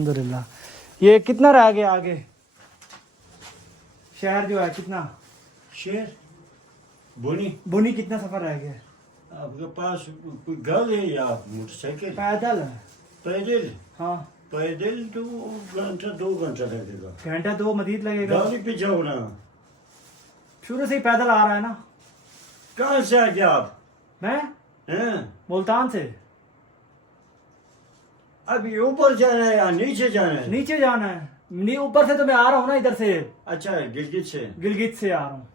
अल्हम्दुलिल्लाह। ये कितना रह गया आगे शहर जो है, कितना शेर बोनी बुनी कितना सफर रह गया? आपके पास कोई गाड़ी है या मोटरसाइकिल? पैदल है। पैदल? हाँ पैदल तो घंटा 2 घंटा लगेगा। घंटा 2 मजीद लगेगा। गाड़ी पे जाओ ना। शुरू से ही पैदल आ रहा है ना। कहाँ से आ गया आप? मैं हैं? मुल्तान से। अभी ऊपर जाना है या नीचे जाना है? नीचे जाना है। ऊपर से तो मैं आ रहा हूँ ना, इधर से अच्छा गिलगित से। गिलगित से आ रहा हूँ।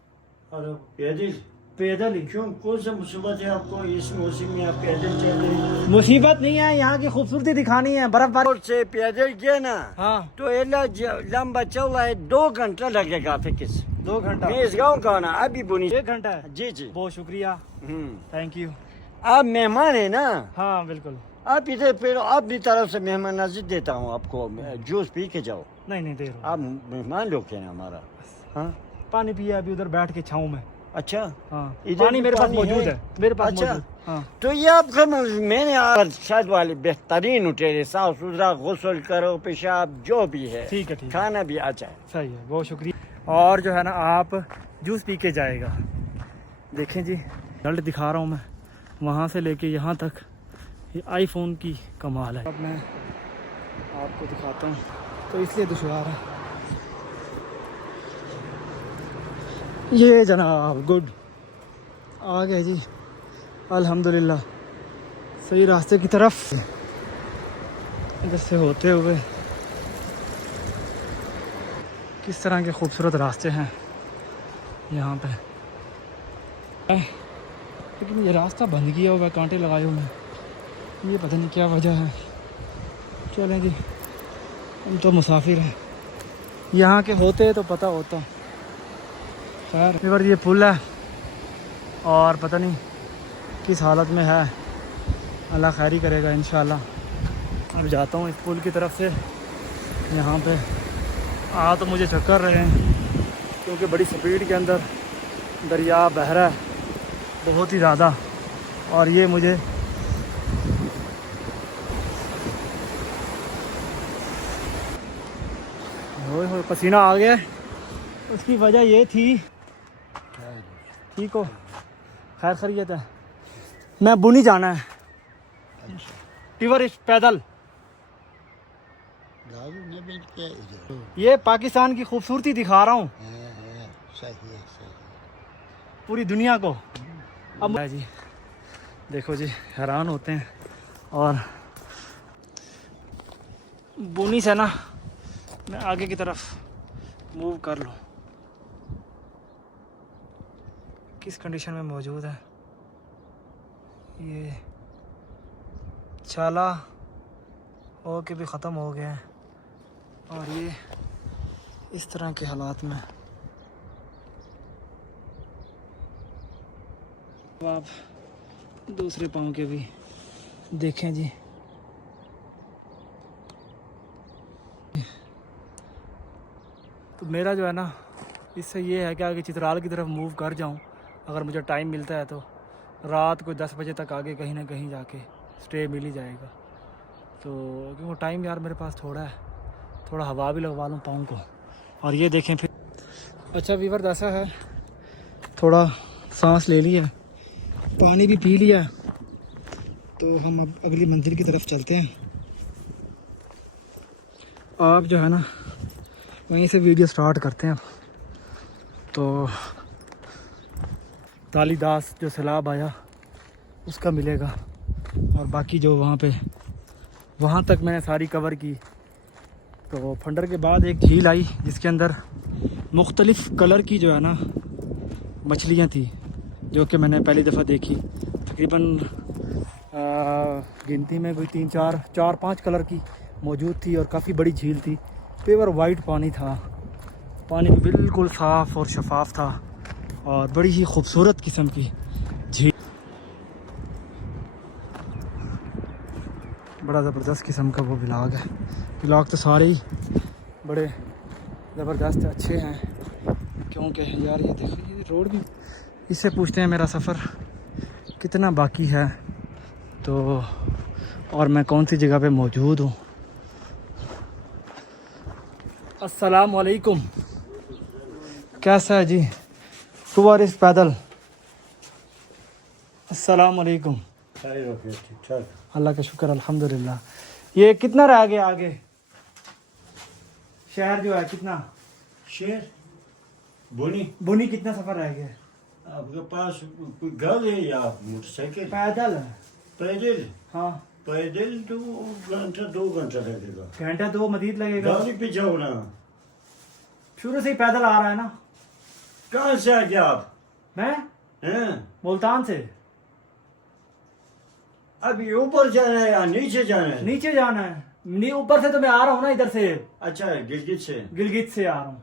अरे पैदल? पैदल ही। क्यों, कौन सा मुसीबत है आपको इस मौसम में आप पैदल चल रहे हैं? मुसीबत नहीं है, यहाँ की खूबसूरती दिखानी है। बर्फबारी से पैदल गया ना हाँ तो लंबा चल रहा है, 2 घंटा लगेगा फिक्स। 2 घंटा। मैं इस गाँव का ना, अभी बुनी 1 घंटा है। जी जी। बहुत शुक्रिया, थैंक यू। आप मेहमान है ना? हाँ बिल्कुल। आप इधर फिर अपनी तरफ से मेहमान नवाजी देता हूँ आपको, जूस पी के जाओ। नहीं दे रहा हूँ। आप मेहमान लोग हैं हमारा। हाँ पानी पिया अभी, उधर बैठ के छाऊं में। अच्छा हाँ इधर पानी भी मेरे पास पानी मौजूद है। मेरे पास अच्छा। मौजूद। हाँ तो ये आपका मैंने आज शायद वाले बेहतरीन उठेरे, साफ सुथरा गुस्ल करो, पेशाब जो भी है, ठीक है, ठीक है, खाना भी अच्छा है। सही है, बहुत शुक्रिया। और जो है ना, आप जूस पी के जाएगा। देखें जी, रिजल्ट दिखा रहा हूँ मैं, वहाँ से लेके यहाँ तक। ये आईफोन की कमाल है। अब मैं आपको दिखाता हूँ, तो इसलिए दुश्वार है ये जनाब। गुड, आ गए जी अल्हम्दुलिल्लाह सही रास्ते की तरफ। इधर से होते हुए किस तरह के खूबसूरत रास्ते हैं यहाँ पे। लेकिन ये रास्ता बंद किया हुआ है, कांटे लगाए हुए हैं, ये पता नहीं क्या वजह है। चलें जी, हम तो मुसाफिर हैं, यहाँ के होते तो पता होता। खैर इधर ये पुल है और पता नहीं किस हालत में है, अल्लाह खैरी करेगा इंशाल्लाह। अब जाता हूँ इस पुल की तरफ से। यहाँ पे आ तो मुझे चक्कर रहे हैं क्योंकि बड़ी स्पीड के अंदर दरिया बह रहा है बहुत ही ज़्यादा, और ये मुझे हो पसीना आ गया। उसकी वजह ये थी, ठीक हो, खैर खैरियत है। मैं बुनी जाना है। टिवर इस पैदल। ये पाकिस्तान की खूबसूरती दिखा रहा हूँ पूरी दुनिया को। अब जी देखो जी, हैरान होते हैं। और बुनी से ना मैं आगे की तरफ मूव कर लूँ, किस कंडीशन में मौजूद है। ये छाला हो के भी ख़त्म हो गया है, और ये इस तरह के हालात में। अब आप दूसरे पाँव के भी देखें जी। तो मेरा जो है ना, इससे ये है कि आगे चित्राल की तरफ मूव कर जाऊं, अगर मुझे टाइम मिलता है तो। रात को 10 बजे तक आगे कहीं ना कहीं जाके स्टे मिल ही जाएगा। तो क्योंकि टाइम यार मेरे पास थोड़ा है, थोड़ा हवा भी लगवा लूँ पाँव को। और ये देखें फिर। अच्छा वीवर, ऐसा है, थोड़ा सांस ले लिया, पानी भी पी लिया, तो हम अब अगली मंजिल की तरफ चलते हैं। आप जो है ना वहीं से वीडियो स्टार्ट करते हैं। तो तालीदास जो सैलाब आया उसका मिलेगा, और बाकी जो वहाँ तक मैंने सारी कवर की। तो फंडर के बाद एक झील आई जिसके अंदर मुख्तलिफ़ कलर की जो है ना मछलियाँ थी, जो कि मैंने पहली दफ़ा देखी। तकरीबन गिनती में कोई 4-5 कलर की मौजूद थी, और काफ़ी बड़ी झील थी। प्योर वाइट पानी था, पानी बिल्कुल साफ़ और शफाफ था, और बड़ी ही खूबसूरत किस्म की झील। बड़ा ज़बरदस्त किस्म का वो व्लॉग है। व्लॉग तो सारे ही बड़े ज़बरदस्त अच्छे हैं, क्योंकि यार ये देखो, ये रोड भी। इससे पूछते हैं मेरा सफ़र कितना बाकी है, तो और मैं कौन सी जगह पे मौजूद हूँ। अस्सलाम वालेकुम। कैसा है जी? टूरिस्ट पैदल। अस्सलाम वालेकुम। ठीक ठाक। अल्लाह का शुक्र अल्हम्दुलिल्लाह। ये कितना रह गया आगे शहर जो है, कितना शेर बोनी बुनी कितना सफर रह गया? आपके पास कोई गाड़ी है या मोटरसाइकिल? पैदल। पैदल? हाँ पैदल तो घंटा 2 घंटा लगेगा। घंटा 2 मजीद लगेगा। गाड़ी पे जाओ ना। शुरू से ही पैदल आ रहा है ना। कहाँ से आ गया आप? मैं हैं? मुल्तान से। अभी ऊपर जाना है या नीचे जाना है? नीचे जाना है। ऊपर से तो मैं आ रहा हूँ ना, इधर से अच्छा, गिलगित से। गिलगित से आ रहा हूँ।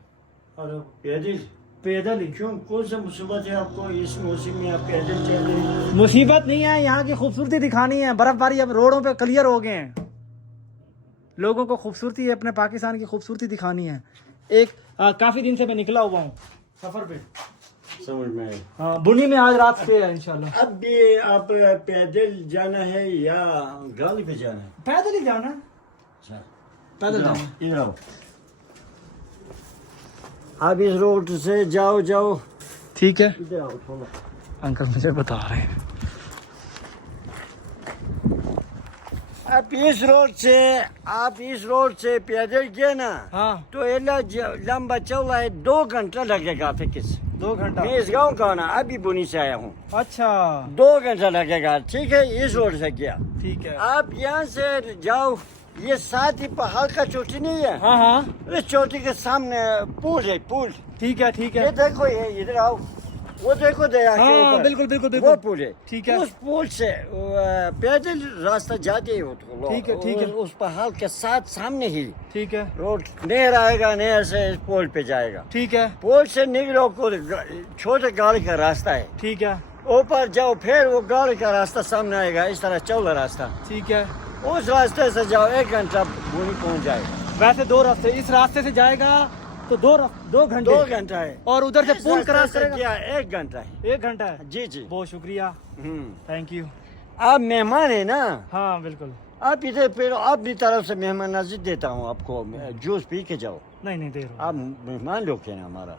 और पैदल? पैदल ही। क्यों, कौन सा मुसीबत है आपको इस मौसम में आप पैदल चल रहे हैं? मुसीबत नहीं है, यहाँ की खूबसूरती दिखानी है। बर्फबारी अब रोडों पे क्लियर हो गए हैं। लोगों को खूबसूरती, अपने पाकिस्तान की खूबसूरती दिखानी है। काफी दिन से मैं निकला हुआ हूँ सफर पे। समझ में आया। हाँ, बुनी में आज रात पे है इंशाल्लाह। अब भी आप पैदल जाना है या गाड़ी पे जाना है? पैदल ही जाना है। अच्छा, पैदल इधर आओ, जाना है। इधर आओ। आप इस रोड से जाओ जाओ। ठीक है, इधर आओ थोड़ा। अंकल मुझे बता रहे हैं। आप इस रोड से पैदल गए ना, हाँ तो ये लंबा चौड़ा है, 2 घंटा लगेगा फिक्स। 2 घंटा। मैं इस गाँव का ना, अभी बुनी से आया हूँ। अच्छा 2 घंटा लगेगा, ठीक है। इस रोड से गया, ठीक है। आप यहाँ से जाओ। ये साथ ही पहाड़ का चोटी नहीं है? हाँ हाँ इस चोटी के सामने पुल है, पुल। ठीक है, ठीक ये है। देखो, ये इधर आओ, वो देखो दया के हाँ ऊपर। बिल्कुल बिल्कुल वो बिल्कुल। पुल है, ठीक है। उस पुल से पैदल रास्ता जाते हो तो लोग। ठीक है, ठीक है। उस पहाड़ के साथ सामने ही ठीक है, रोड नहर आएगा, नहर से इस पुल पे जाएगा। ठीक है, पुल से निकलो, छोटे गाड़ी का रास्ता है, ठीक है, ऊपर जाओ, फिर वो गाड़ी का रास्ता सामने आएगा, इस तरह चौड़ा रास्ता। ठीक है। उस रास्ते से जाओ, 1 घंटा बुनी पहुंच जाएगा। वैसे 2 रास्ते, इस रास्ते से जाएगा तो 2 घंटे। 2 घंटा है। और उधर से इस पुल रास्ते क्रॉस से करेगा। गया 1 घंटा है। 1 घंटा है। जी जी। बहुत शुक्रिया, हम्म। Thank you. आप मेहमान है ना, हाँ बिल्कुल। आप इधर फिर अपनी तरफ से मेहमान नजीर देता हूँ आपको, जूस पी के जाओ। नहीं नहीं, दे रहा हूँ। आप मेहमान लोग हैं ना हमारा।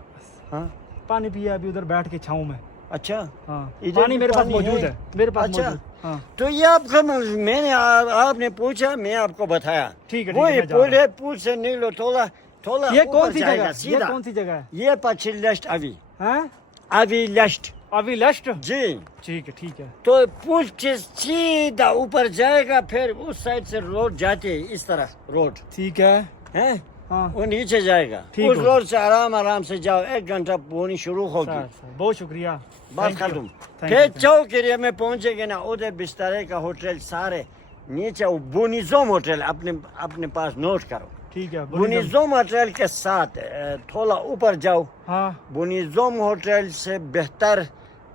हाँ पानी पिया अभी, उधर बैठ के छाऊं में। अच्छा, हाँ इधर पानी भी मेरे पास पानी मौजूद है? है, मेरे पास अच्छा। मौजूद। हाँ तो ये आपका मैंने आपने पूछा, मैं आपको बताया। ठीक है, वो ठीक है, ये मैं जा पुल रहा है, पुल से निकलो, थोड़ा थोड़ा ये ऊपर कौन सी जाएगा, जगह है? ये सीधा। कौन सी जगह है? ये पक्षी लस्ट अभी हैं? अभी लस्ट। अभी लस्ट। जी। ठीक है, ठीक है। तो पुल से सीधा ऊपर जाएगा, फिर उस साइड से रोड जाती है, इस तरह रोड ठीक है। है, हाँ वो नीचे जाएगा। ठीक उस हो। रोड से आराम आराम से जाओ, 1 घंटा बोनी शुरू होगी। सर, बहुत शुक्रिया। बात Thank कर you. दूँ। Thank फिर you. चौक एरिया में पहुंचेंगे ना, उधर बिस्तारे का होटल सारे नीचे, वो बुनिज़ोम होटल अपने पास नोट करो। ठीक है। बुनिज़ोम होटल के साथ थोड़ा ऊपर जाओ। हाँ बुनिज़ोम होटल से बेहतर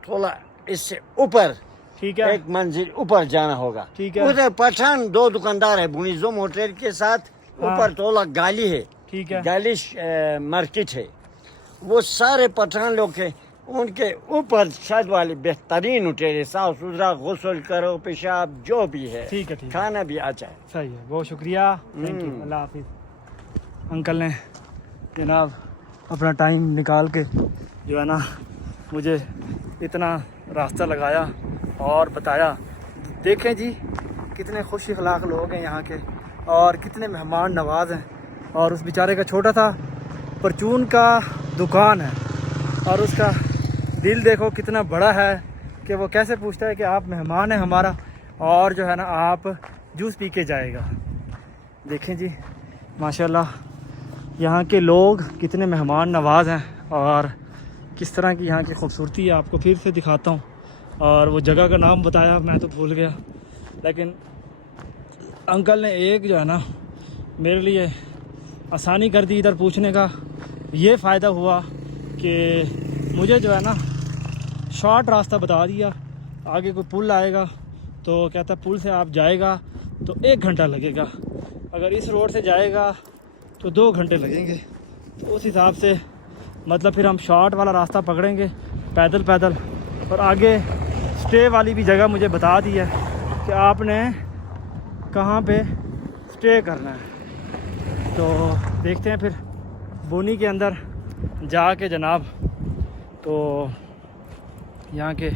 थोड़ा इससे ऊपर, ठीक है, 1 मंजिल ऊपर जाना होगा। ठीक है। उधर पठान 2 दुकानदार है बुनिज़ोम होटल के साथ। हाँ। ऊपर थोड़ा गाली है, ठीक है, गालिश मार्केट है, वो सारे पठान लोग हैं। उनके ऊपर छत वाले बेहतरीन होटल है, साफ सुथरा, गुस्ल करो, पेशाब जो भी है, ठीक है, ठीक है। खाना भी अच्छा है। सही है, बहुत शुक्रिया, थैंक यू, अल्लाह हाफिज़। अंकल ने जनाब अपना टाइम निकाल के जो है ना मुझे इतना रास्ता लगाया और बताया। देखें जी कितने खुश अखलाक लोग हैं यहाँ के, और कितने मेहमान नवाज हैं। और उस बेचारे का छोटा था परचून का दुकान है, और उसका दिल देखो कितना बड़ा है कि वो कैसे पूछता है कि आप मेहमान हैं हमारा, और जो है ना आप जूस पी के जाएगा। देखें जी माशाल्लाह यहाँ के लोग कितने मेहमान नवाज हैं, और किस तरह की यहाँ की खूबसूरती है। आपको फिर से दिखाता हूँ, और वो जगह का नाम बताया मैं तो भूल गया, लेकिन अंकल ने एक जो है ना मेरे लिए आसानी कर दी इधर पूछने का। ये फ़ायदा हुआ कि मुझे जो है ना शॉर्ट रास्ता बता दिया। आगे कोई पुल आएगा तो कहता पुल से आप जाएगा तो 1 घंटा लगेगा, अगर इस रोड से जाएगा तो 2 घंटे लगेंगे। तो उस हिसाब से मतलब फिर हम शॉर्ट वाला रास्ता पकड़ेंगे पैदल पैदल। और आगे स्टे वाली भी जगह मुझे बता दी है कि आपने कहाँ पे स्टे करना है। तो देखते हैं फिर बोनी के अंदर जाके जनाब तो यहाँ के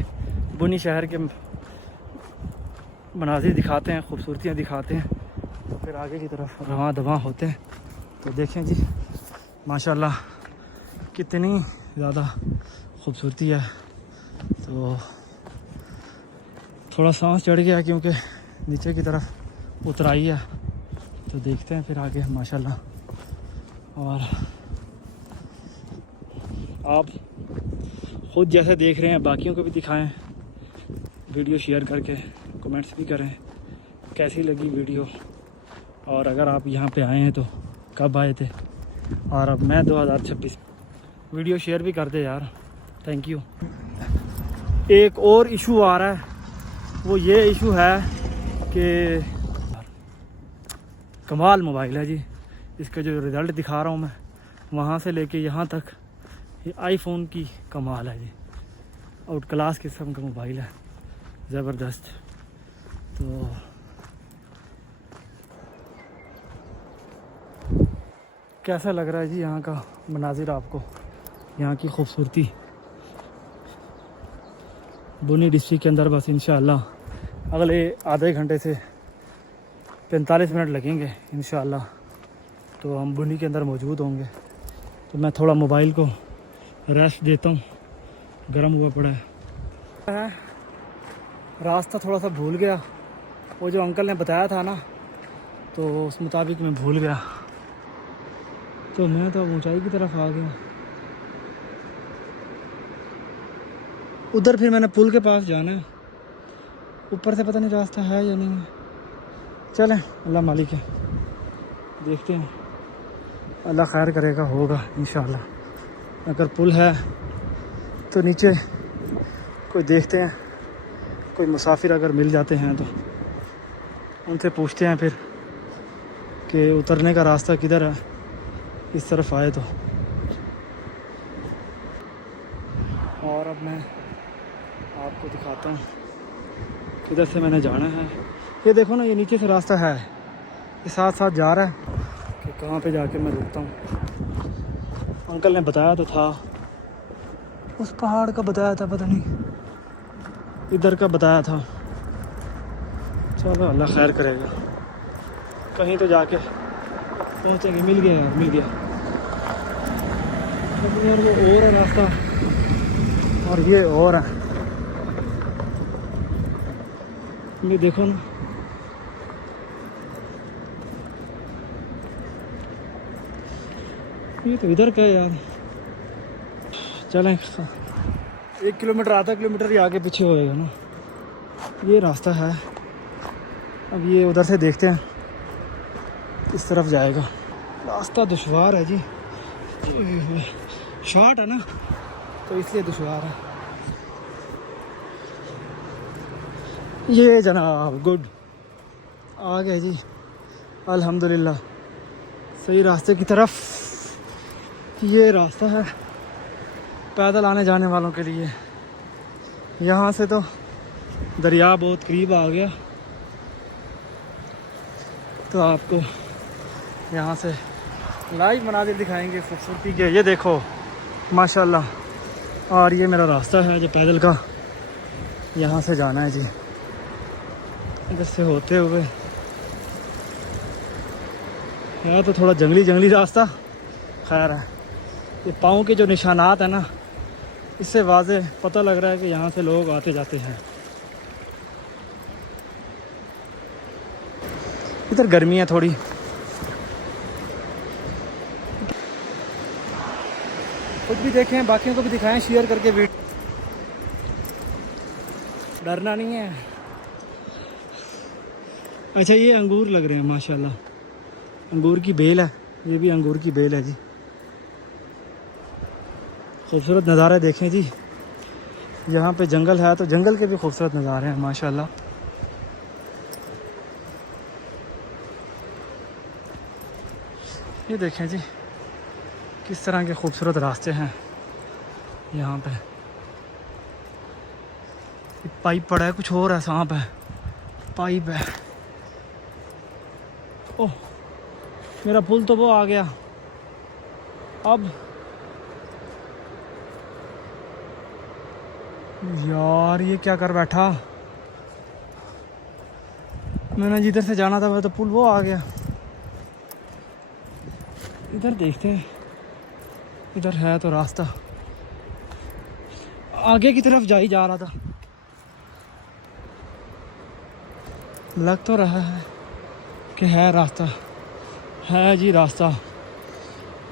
बोनी शहर के मनाजिर दिखाते हैं, खूबसूरतियाँ दिखाते हैं, फिर आगे की तरफ रवां दवां होते हैं। तो देखें जी माशाल्लाह कितनी ज़्यादा खूबसूरती है। तो थोड़ा सांस चढ़ गया क्योंकि नीचे की तरफ उतराई है। तो देखते हैं फिर आगे माशाल्लाह। और आप ख़ुद जैसे देख रहे हैं बाकियों को भी दिखाएं, वीडियो शेयर करके कमेंट्स भी करें कैसी लगी वीडियो। और अगर आप यहाँ पे आए हैं तो कब आए थे, और अब मैं 2026 वीडियो शेयर भी कर दे यार, थैंक यू। एक और इशू आ रहा है, वो ये इशू है कि कमाल मोबाइल है जी। इसका जो रिज़ल्ट दिखा रहा हूँ मैं, वहाँ से लेके यहाँ तक, ये आईफोन की कमाल है जी। आउट क्लास किस्म का मोबाइल है, ज़बरदस्त। तो कैसा लग रहा है जी यहाँ का मनाजिर आपको, यहाँ की खूबसूरती। बोनी डिस्ट्रिक्ट के अंदर बस इंशाअल्लाह अगले आधे घंटे से 45 मिनट लगेंगे इंशाअल्लाह, तो हम बोनी के अंदर मौजूद होंगे। तो मैं थोड़ा मोबाइल को रेस्ट देता हूँ, गर्म हुआ पड़ा है। रास्ता थोड़ा सा भूल गया, वो जो अंकल ने बताया था ना, तो उस मुताबिक मैं भूल गया। तो मैं तो ऊंचाई की तरफ आ गया। उधर फिर मैंने पुल के पास जाना है, ऊपर से पता नहीं रास्ता है या नहीं है। चलें, अल्लाह मालिक है, देखते हैं, अल्लाह खैर करेगा, होगा इंशाअल्लाह। अगर पुल है तो नीचे कोई देखते हैं, कोई मुसाफिर अगर मिल जाते हैं तो उनसे पूछते हैं फिर कि उतरने का रास्ता किधर है, इस तरफ आए तो। और अब मैं आपको दिखाता हूँ किधर से मैंने जाना है। ये देखो ना, ये नीचे से रास्ता है, ये साथ साथ जा रहा है कि कहाँ पे जाके मैं रुकता हूँ। अंकल ने बताया तो था, उस पहाड़ का बताया था, पता नहीं इधर का बताया था। चलो अल्लाह खैर करेगा, कहीं तो जाके पहुँचेंगे। मिल गया यार, मिल गया। अब यार वो और है रास्ता और ये और है, ये देखो ना। ये तो इधर का है यार। चलें, 1 किलोमीटर, आधा किलोमीटर ही आगे पीछे होएगा ना, ये रास्ता है। अब ये उधर से देखते हैं, इस तरफ जाएगा। रास्ता दुश्वार है जी, शॉर्ट है ना, तो इसलिए दुश्वार है। ये जनाब गुड, आ गए जी अल्हम्दुलिल्लाह सही रास्ते की तरफ। ये रास्ता है पैदल आने जाने वालों के लिए। यहाँ से तो दरिया बहुत करीब आ गया, तो आपको यहाँ से लाइव मनाज़िर दिखाएंगे खूबसूरती के। ये देखो माशाल्लाह। और ये मेरा रास्ता है जो पैदल का, यहाँ से जाना है जी, इधर से होते हुए। यहाँ तो थोड़ा जंगली जंगली रास्ता, खैर है। ये पाँव के जो निशानात है ना, इससे वाज़े पता लग रहा है कि यहाँ से लोग आते जाते हैं। इधर गर्मी है थोड़ी। खुद भी देखें, बाकियों को भी दिखाएं शेयर करके वीडियो। डरना नहीं है। अच्छा, ये अंगूर लग रहे हैं माशाल्लाह, अंगूर की बेल है, ये भी अंगूर की बेल है जी। खूबसूरत नज़ारे देखें जी। यहाँ पे जंगल है तो जंगल के भी खूबसूरत नज़ारे हैं माशाल्लाह। ये देखें जी किस तरह के खूबसूरत रास्ते हैं यहाँ पे। पाइप पड़ा है, कुछ और है, सांप है, पाइप है। ओह, मेरा पुल तो वो आ गया। अब यार ये क्या कर बैठा। मैंने जिधर से जाना था वह तो पुल वो आ गया। इधर देखते हैं, इधर है तो रास्ता, आगे की तरफ जा ही जा रहा था। लग तो रहा है कि है रास्ता, है जी रास्ता।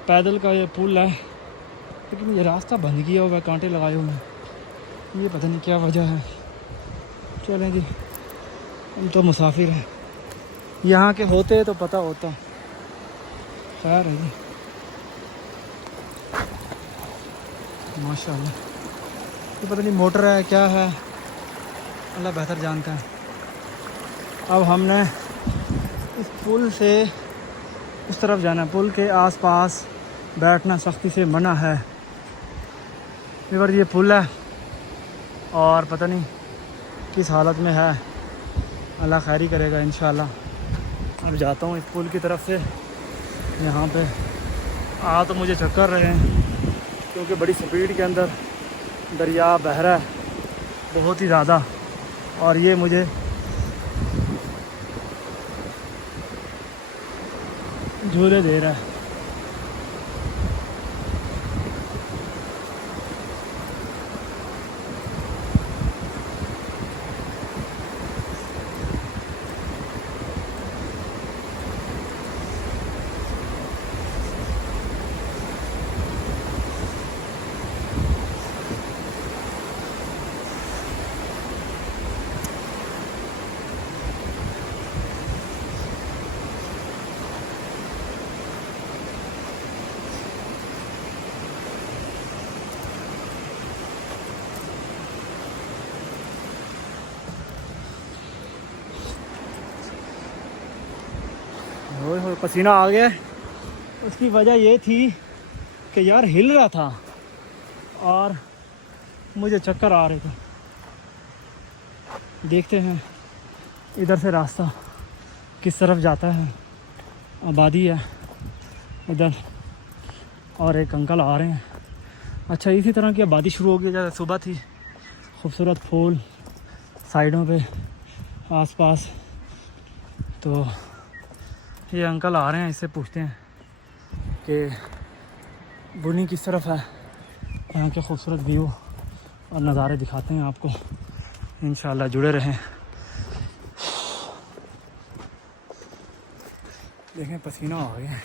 पैदल का ये पुल है, लेकिन ये रास्ता बंद किया हुआ है, कांटे लगाए हुए हैं। ये पता नहीं क्या वजह है। चलें जी, हम तो मुसाफिर हैं, यहाँ के होते तो पता होता। खैर है जी, माशाल्लाह। ये पता नहीं मोटर है क्या है, अल्लाह बेहतर जानता है। अब हमने इस पुल से उस तरफ जाना है। पुल के आसपास बैठना सख्ती से मना है। इधर ये पुल है और पता नहीं किस हालत में है, अल्लाह खैरी करेगा इंशाल्लाह। अब जाता हूँ इस पुल की तरफ से। यहाँ पे आ तो मुझे चक्कर रहे हैं, क्योंकि बड़ी स्पीड के अंदर दरिया बह रहा है बहुत ही ज़्यादा, और ये मुझे झूले दे रहा है। ओए पसीना आ गया। उसकी वजह ये थी कि यार हिल रहा था और मुझे चक्कर आ रहे थे। देखते हैं इधर से रास्ता किस तरफ जाता है। आबादी है इधर और एक अंकल आ रहे हैं। अच्छा, इसी तरह की आबादी शुरू हो गई। जैसे सुबह थी, खूबसूरत फूल साइडों पे आसपास। तो ये अंकल आ रहे हैं, इससे पूछते हैं कि बुनी किस तरफ है, यहाँ के खूबसूरत व्यू और नज़ारे दिखाते हैं आपको। इंशाल्लाह जुड़े रहें। देखें पसीना आ गया।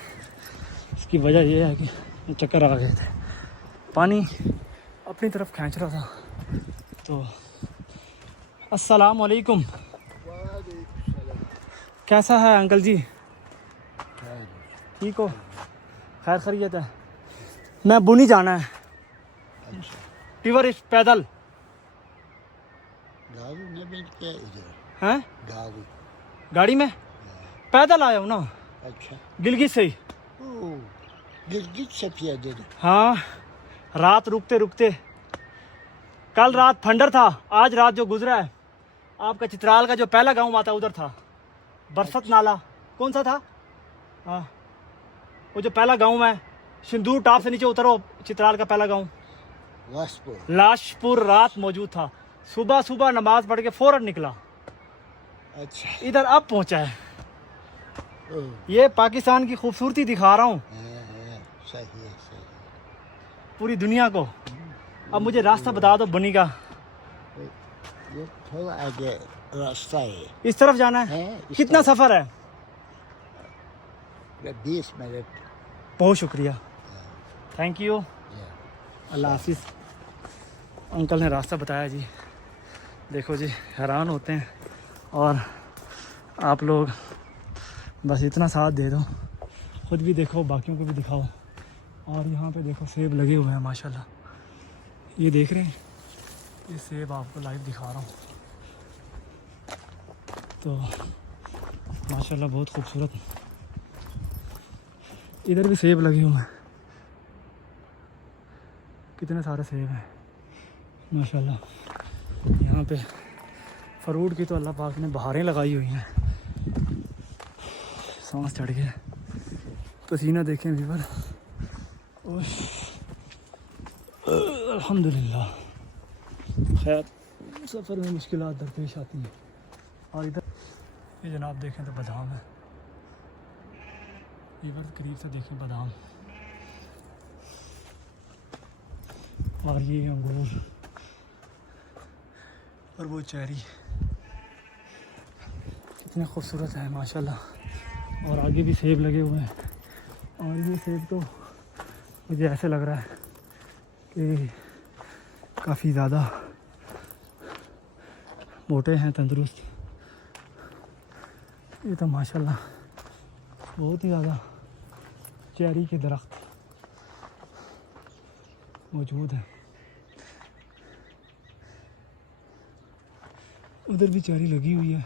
इसकी वजह यह है कि चक्कर आ गए थे, पानी अपनी तरफ खींच रहा था। तो अस्सलाम वालेकुम, कैसा है अंकल जी? ठीक हो? खैर खैरियत है। मैं बुनी जाना है। टिवर इस पैदल हैं? गाड़ी में पैदल आया हूँ ना। अच्छा, गिलगित से ही। गिलगित से पैदल? हाँ, रात रुकते रुकते। कल रात फंडर था, आज रात जो गुजरा है आपका चित्राल का जो पहला गांव आता उधर था। बरसत नाला कौन सा था? हाँ, वो जो पहला गांव है, सिंदूर टाप से नीचे उतरो, चित्राल का पहला गांव लाशपुर। रात मौजूद था। सुबह सुबह नमाज पढ़ के फौरन निकला। अच्छा, इधर अब पहुंचा है। ये पाकिस्तान की खूबसूरती दिखा रहा हूँ सही है, सही है। पूरी दुनिया को। अब मुझे रास्ता बता दो बुनी का। ये थोड़ा आगे रास्ता है, इस तरफ जाना है। कितना सफ़र है? 20 मिनट। बहुत शुक्रिया, थैंक यू, अल्लाह हाफिज़। अंकल ने रास्ता बताया जी। देखो जी, हैरान होते हैं। और आप लोग बस इतना साथ दे दो, खुद भी देखो, बाकियों को भी दिखाओ। और यहाँ पे देखो सेब लगे हुए हैं माशाल्लाह। ये देख रहे हैं, ये सेब आपको लाइव दिखा रहा हूँ। तो माशाल्लाह बहुत खूबसूरत। इधर भी सेब लगे हुए हैं, कितने सारे सेब हैं माशाल्लाह। यहाँ पे फ्रूट की तो अल्लाह पाक ने बहारें लगाई हुई हैं। सांस चढ़ गया, पसीना देखें व्यूअर, अल्हम्दुलिल्लाह। खैर सफ़र में मुश्किलात दरपेश आती हैं। और इधर ये जनाब देखें तो बादाम है, इधर करीब से देखें बादाम, और ये अंगूर और वो चेरी, कितने खूबसूरत है माशाल्लाह। और आगे भी सेब लगे हुए हैं, और ये सेब तो मुझे ऐसे लग रहा है कि काफ़ी ज़्यादा मोटे हैं, तंदुरुस्त। ये तो माशाल्लाह बहुत ही ज़्यादा चेरी के दरख्त मौजूद हैं। उधर भी चेरी लगी हुई है,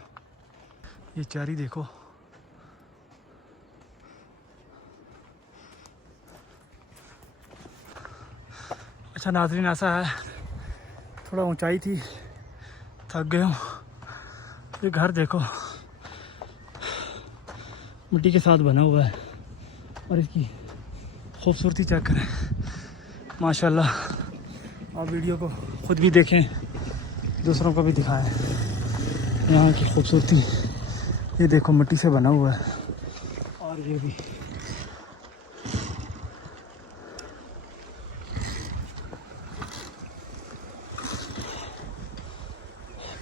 ये चेरी देखो। अच्छा नाज़रीन, ऐसा है थोड़ा ऊंचाई थी, थक गया हूँ। ये घर देखो मिट्टी के साथ बना हुआ है, और इसकी खूबसूरती चेक करें माशाल्लाह। आप वीडियो को ख़ुद भी देखें, दूसरों को भी दिखाएं यहाँ की खूबसूरती। ये देखो मिट्टी से बना हुआ है, और ये भी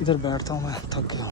इधर बैठता हूँ मैं, थक गया।